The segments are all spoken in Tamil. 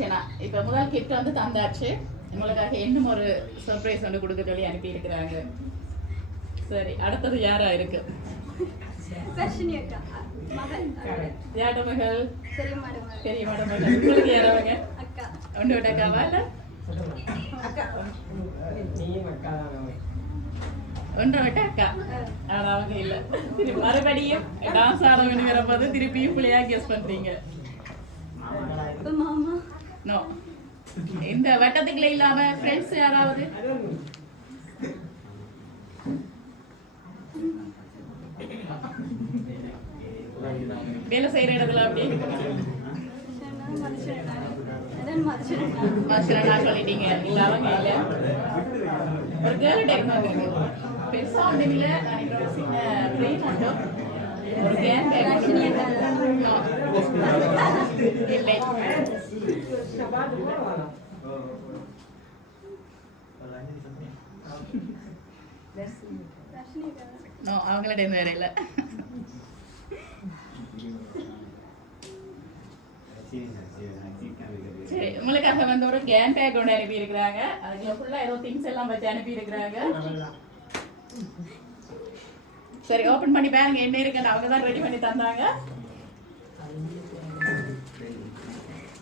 அர்ச்சனா இப்ப முதல் கிஃப்ட் வந்து தந்தாச்சு. உங்களுக்காக இன்னும் ஒரு சர்ப்ரைஸ் வந்து கொடுக்க சொல்லி அனுப்பி இருக்கிறாங்க. சரி, அடுத்தது யாரா இருக்கு? யாரோட மகள்? பெரிய மகள். உங்களுக்கு யாராவங்க? உன்னோட அக்காவா இல்ல? ஒன்றை விட்ட அக்கா. ஆனா அவங்க இல்ல. மறுபடியும் டான்ஸ் ஆட வேண்டிய போது திருப்பியும் பிள்ளையா கெஸ் பண்றீங்க. நோ, இந்த வட்டத்துக்குள்ள இல்லாம ஃப்ரெண்ட்ஸ் யாராவது? வேலை செய்யற இடத்துல அப்படி மனுஷனா சொல்லிட்டீங்க. இல்ல அவங்க இல்ல. ஒரு கேர்ள் டைப் வந்து பெருசா ஒண்ணு இல்ல. ஒரு சின்ன ட்ரெயின் மட்டும் ஒரு கேன் பேக் இல்லை. நோ, அவங்களோட வேற இல்ல. சரி, உங்களுக்காக வந்து ஒரு கேன் பேக் ஒன்று அனுப்பி இருக்கிறாங்க. அதுல ஃபுல்லா ஏதோ திங்ஸ் எல்லாம் வச்சு அனுப்பி இருக்கிறாங்க. சரி, ஓபன் பண்ணி பாருங்க என்ன இருக்குன்னு. அவங்க தான் ரெடி பண்ணி தந்தாங்க.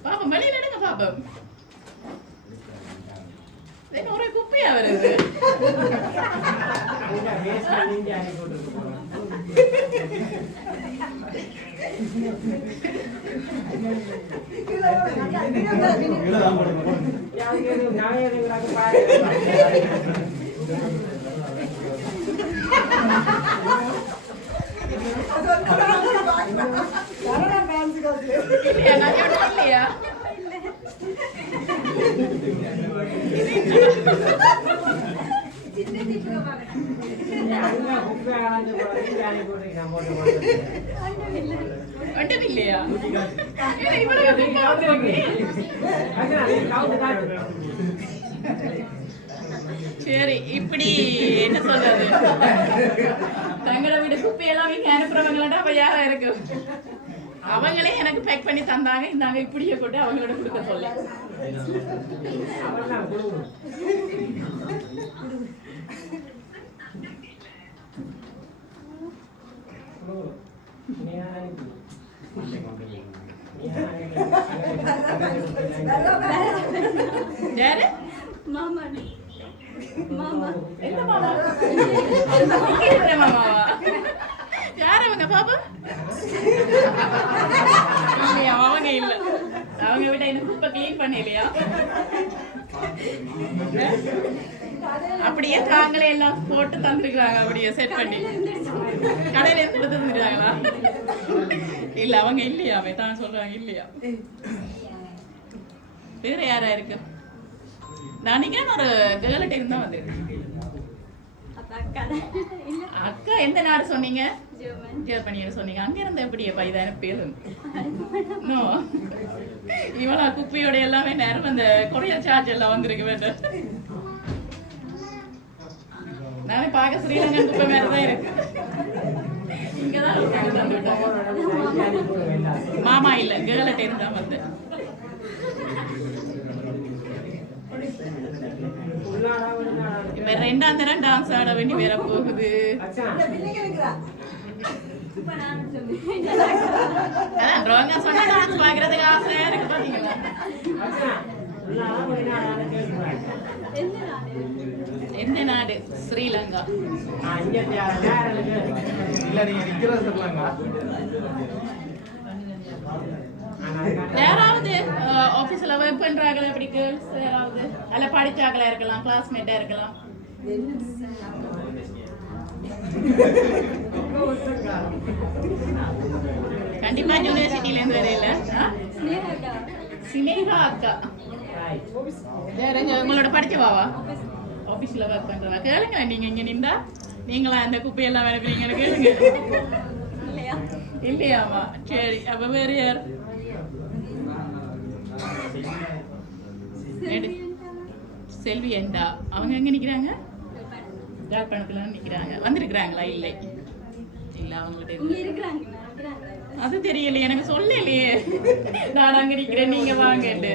பாப்போம், வெளியில எடுங்க பாப்போம். என்ன ஒரே குப்பையா வருது? இல்லையா? இல்லையா? சரி, இப்படி என்ன சொல்றது, தங்களோட வீடு குப்பையெல்லாம் வீங்க அனுப்புறவங்களா அப்ப யாரா இருக்கு? அவங்களே எனக்கு பேக் பண்ணி தந்தாங்க. இந்தாங்க இப்படியே போட்டு அவங்களோட கொடுக்க சொல்ல. யாரு? மாமா. மாமா எந்த மாமா? மாமாவா? யார் அவங்க பாப்பா? இல்லையா, அவங்க இல்ல. அவங்க விட எனக்கு குப்பை கிளீன் பண்ண இல்லையா? அப்படியே தாங்களே எல்லாம் போட்டு தந்துருக்காங்க. அப்படியே செட் பண்ணி கடையில இருந்து கொடுத்து தந்துருக்காங்களா? இல்ல, அவங்க இல்லையா? தான் சொல்றாங்க இல்லையா. வேற யாரா இருக்கு? நான் ஒரு கேர்ள்கிட்ட இருந்தா வந்திருக்கேன். அக்கா எந்த நாடு சொன்னீங்க? ஜெர்மனின்னு சொன்னீங்க. அங்க இருந்து எப்படியப்பா இதான பேரு? நோ, இவளா குப்பையோட எல்லாமே நேரம் அந்த கொரியர் சார்ஜ் எல்லாம் வந்திருக்கு வேண்டாம். நானே பார்க்க ஸ்ரீலங்கன் குப்பை மேலதான் இருக்கு. இங்கதான் மாமா இல்ல, கேர்ள்கிட்ட இருந்தா வந்து. இப்ப ரெண்டாம் தரம் டான்ஸ் ஆட வேண்டி வேற போகுது. அதான் சொன்னா டான்ஸ் பாக்குறதுக்கு ஆசையா இருக்கு. பாத்தீங்களா? எந்த நாடு? ஸ்ரீலங்கா. யாராவது ஆபீஸ்ல ஒர்க் பண்றாங்களா? எப்படி கேர்ள்ஸ் யாராவது? அல்ல படிச்சாங்களா இருக்கலாம், கிளாஸ்மேட்டா இருக்கலாம். கண்டிப்பா யூனிவர்சிட்டில இருந்து வரையில. சினேகா அக்கா உங்களோட படிச்சவாவா? ஆபீஸ்ல ஒர்க் பண்றவா? கேளுங்க, நீங்க இங்க நின்றா நீங்களா அந்த குப்பையெல்லாம் வேலைப்பீங்கன்னு கேளுங்க. இல்லையாமா? சரி, அப்ப வேற யார்? செல்வி அண்டா. அவங்க எங்க நிக்கிறாங்க? யாழ்ப்பாணத்துல நிக்கிறாங்க. வந்திருக்கிறாங்களா? இல்லை இல்ல, அவங்கள்ட்ட அது தெரியலையே, எனக்கு சொல்லலையே. நான் அங்க நிக்கிறேன், நீங்க வாங்கட்டு.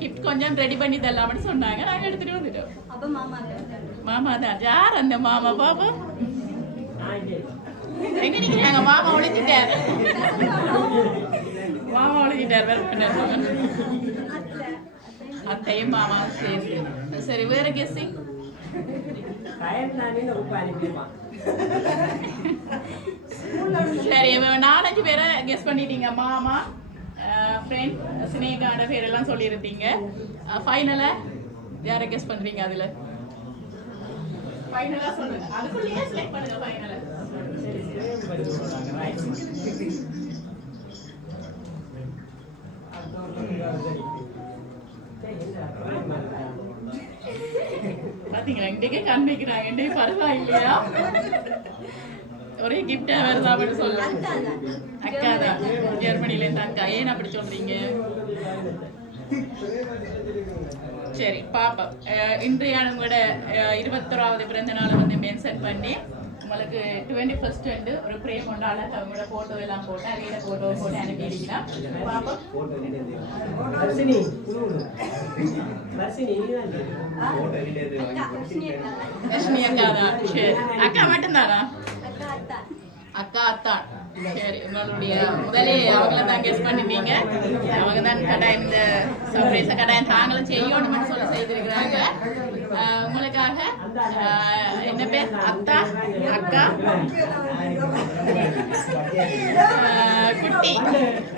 கிஃப்ட் கொஞ்சம் ரெடி பண்ணி தரலாம்னு சொன்னாங்க, நாங்க எடுத்துட்டு வந்துட்டோம். மாமா தான். யார் அந்த மாமா? பாப்பா எங்க நிக்கிறாங்க? மாமா ஒழிச்சிட்டாரு. மாமா ஒழிச்சிட்டாரு. வேற அத்தையும் மாமா சரி. சரி, வேற கெஸ்ஸிங்? சரி, 4-5 பேரை கெஸ் பண்ணிட்டீங்க. மாமா, ஃப்ரெண்ட், சினேகான பேரெல்லாம் சொல்லியிருந்தீங்க. ஃபைனலா யாரை கெஸ் பண்றீங்க? அதுல ஃபைனலா சொல்லுங்க. அதுக்குள்ளேயே செலக்ட் பண்ணுங்க ஃபைனலா. பாத்தீங்களா, இன்றைக்கே காண்பிக்கிறாங்க. இன்றைக்கு பரவாயில்லையா? ஒரே கிஃப்டா வருதான்னு சொல்லு. அக்கா தான், ஜெர்மனில இருந்து அக்கா. ஏன் அப்படி சொல்றீங்க? சரி பாப்பா, இன்றைய உங்களோட 21வது பிறந்த நாளை வந்து மென்ஷன் பண்ணி உங்களுக்கு 21st ஒரு பிரேம் கொண்டு அழகாக அவங்களோட போட்டோ எல்லாம் போட்டு அதையில போட்டோ போட்டு அனுப்பிடுக்கலாம். பாப்பா லட்சுமி அக்கா தான். சரி, அக்கா மட்டும்தானா? அக்கா அத்தான். சரி, உங்களுடைய முதலே அவங்கள தான் கெஸ் பண்ணிட்டீங்க. அவங்க தான் கட்டாயம் இந்த சர்ப்ரைஸை கட்டாயம் தாங்களும் செய்யணும்னு சொல்லி செய்திருக்கிறாங்க. உங்களுக்காக என்ன பேர்? அத்தா, அக்கா, குட்டி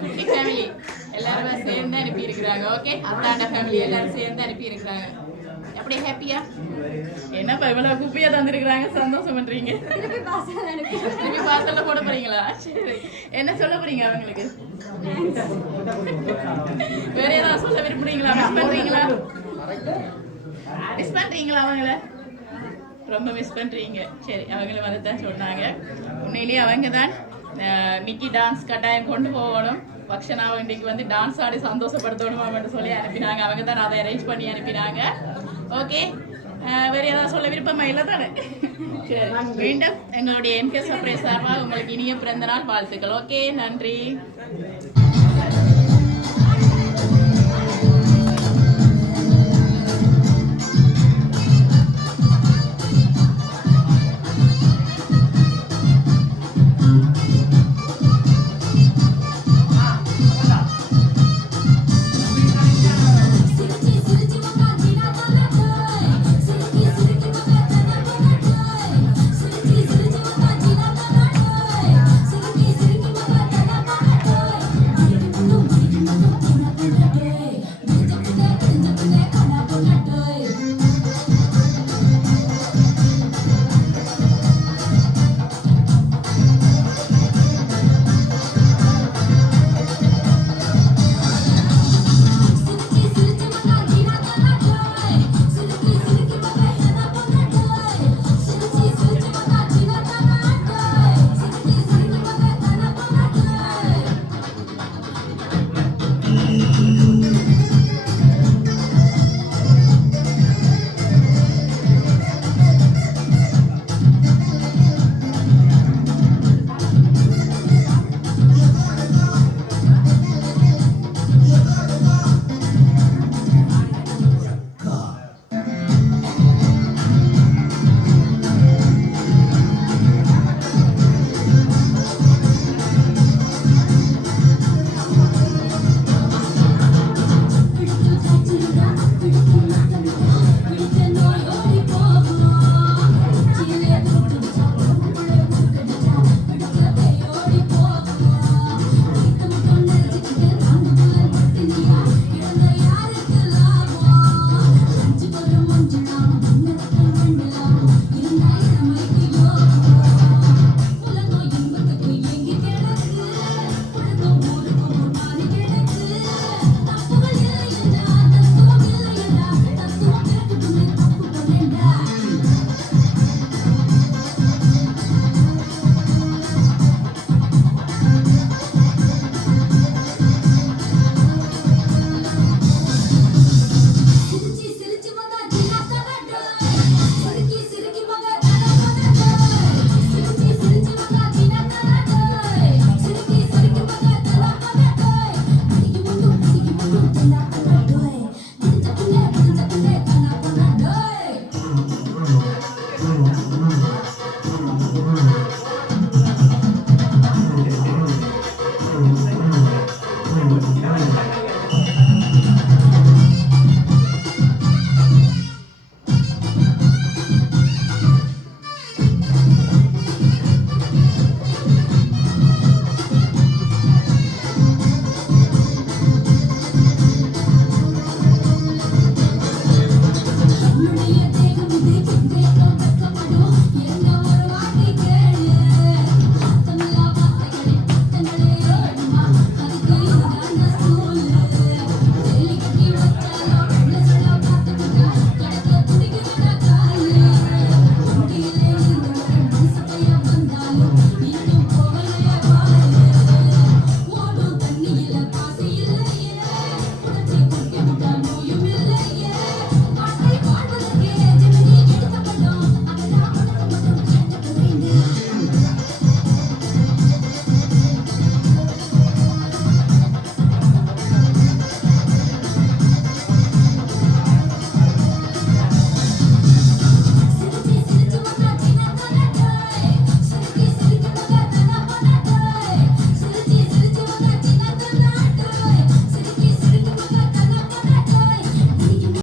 குட்டி ஃபேமிலி எல்லாருமே சேர்ந்து அனுப்பி இருக்கிறாங்க. ஓகே, அத்தாண்ட ஃபேமிலி எல்லாரும் சேர்ந்து அனுப்பி இருக்கிறாங்க. எப்படி ஹாப்பியா? என்னப்பா இவ்வளவு குப்பியா தந்துருக்குறாங்க, சந்தோஷம் பண்றீங்க? திருப்பி பார்சல்ல போட போறீங்களா? சரி, என்ன சொல்ல போறீங்க அவங்களுக்கு? வேற ஏதாவது சொல்ல விரும்புறீங்களா? மிஸ் பண்றீங்களா? மிஸ் பண்றீங்களா அவங்கள? ரொம்ப மிஸ் பண்றீங்க. சரி, அவங்கள வந்து தான் சொன்னாங்க. உண்மையிலேயே அவங்க தான் நிக்கி டான்ஸ் கட்டாயம் கொண்டு போகணும், பக்ஷனாவை இன்றைக்கு வந்து டான்ஸ் ஆடி சந்தோஷப்படுத்தணும் சொல்லி அனுப்பினாங்க. அவங்க தான் அதை அரேஞ்ச் பண்ணி அனுப்பினாங்க. ஓகே, வேற ஏதாவது சொல்ல விருப்பமா? இல்லை தானே? சரி, மீண்டும் எங்களுடைய எம்கே சர்ப்ரைஸ் சார்பாக உங்களுக்கு இனிய பிறந்த நாள் வாழ்த்துக்கள். ஓகே, நன்றி.